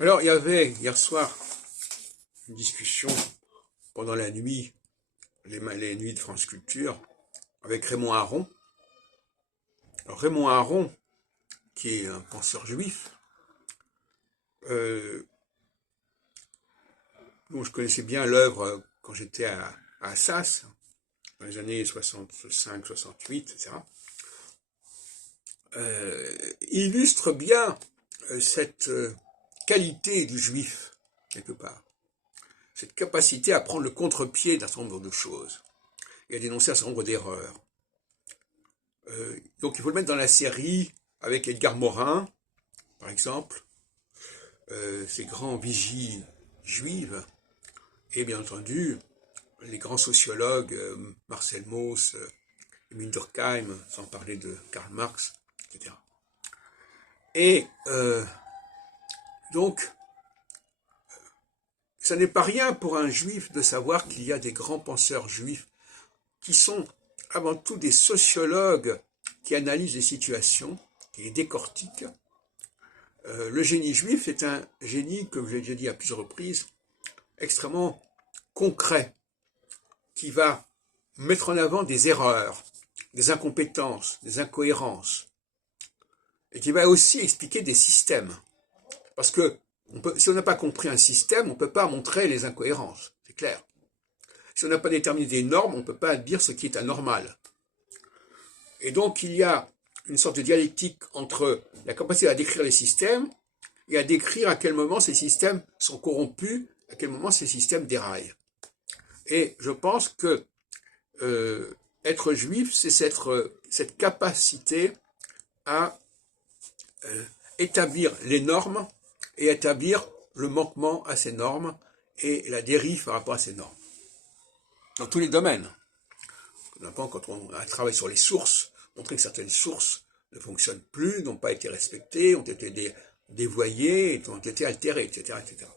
Alors, il y avait hier soir une discussion pendant la nuit, les nuits de France Culture, avec Raymond Aron. Alors, Raymond Aron, qui est un penseur juif, dont je connaissais bien l'œuvre quand j'étais à Assas, dans les années 65, 68, etc., illustre bien cette qualité du juif, quelque part. Cette capacité à prendre le contre-pied d'un certain nombre de choses et à dénoncer un certain nombre d'erreurs. Donc il faut le mettre dans la série avec Edgar Morin, par exemple, ces grands vigies juives, et bien entendu les grands sociologues, Marcel Mauss, Emile Durkheim, sans parler de Karl Marx, etc. Et donc, ça n'est pas rien pour un juif de savoir qu'il y a des grands penseurs juifs qui sont avant tout des sociologues qui analysent les situations, qui les décortiquent. Le génie juif est un génie, comme je l'ai déjà dit à plusieurs reprises, extrêmement concret, qui va mettre en avant des erreurs, des incompétences, des incohérences, et qui va aussi expliquer des systèmes. Parce que si on n'a pas compris un système, on ne peut pas montrer les incohérences, c'est clair. Si on n'a pas déterminé des normes, on ne peut pas dire ce qui est anormal. Et donc il y a une sorte de dialectique entre la capacité à décrire les systèmes et à décrire à quel moment ces systèmes sont corrompus, à quel moment ces systèmes déraillent. Et je pense que être juif, c'est cette capacité à établir les normes et établir le manquement à ces normes et la dérive par rapport à ces normes. Dans tous les domaines. Quand on travaille sur les sources, montrer que certaines sources ne fonctionnent plus, n'ont pas été respectées, ont été dévoyées, ont été altérées, etc., etc.